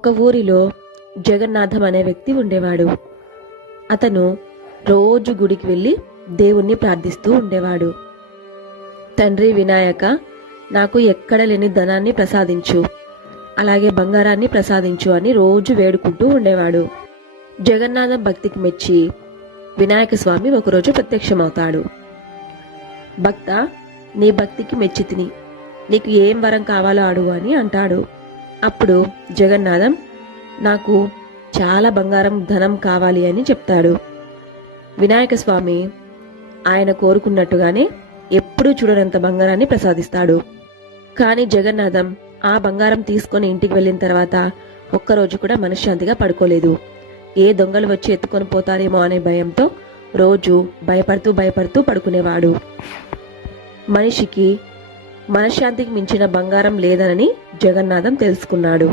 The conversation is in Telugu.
ఒక ఊరిలో జగన్నాథం అనే వ్యక్తి ఉండేవాడు. అతను రోజు గుడికి వెళ్ళి దేవుణ్ణి ప్రార్థిస్తూ ఉండేవాడు. తండ్రి వినాయక, నాకు ఎక్కడ లేని ధనాన్ని ప్రసాదించు, అలాగే బంగారాన్ని ప్రసాదించు అని రోజు వేడుకుంటూ ఉండేవాడు. జగన్నాథం భక్తికి మెచ్చి వినాయక స్వామి ఒకరోజు ప్రత్యక్షమవుతాడు. భక్త, నీ భక్తికి మెచ్చి తిని, నీకు ఏం వరం కావాలో అడుగు అని అంటాడు. అప్పుడు జగన్నాథం, నాకు చాలా బంగారం ధనం కావాలి అని చెప్తాడు. వినాయక స్వామి ఆయన కోరుకున్నట్టుగానే ఎప్పుడూ చూడనంత బంగారాన్ని ప్రసాదిస్తాడు. కానీ జగన్నాథం ఆ బంగారం తీసుకొని ఇంటికి వెళ్ళిన తర్వాత ఒక్కరోజు కూడా మనశ్శాంతిగా పడుకోలేదు. ఏ దొంగలు వచ్చి ఎత్తుకొని పోతారేమో అనే భయంతో రోజు భయపడుతూ పడుకునేవాడు. మనిషికి మనశ్శాంతికి మించిన బంగారం లేదనని జగన్నాథం తెలుసుకున్నాడు.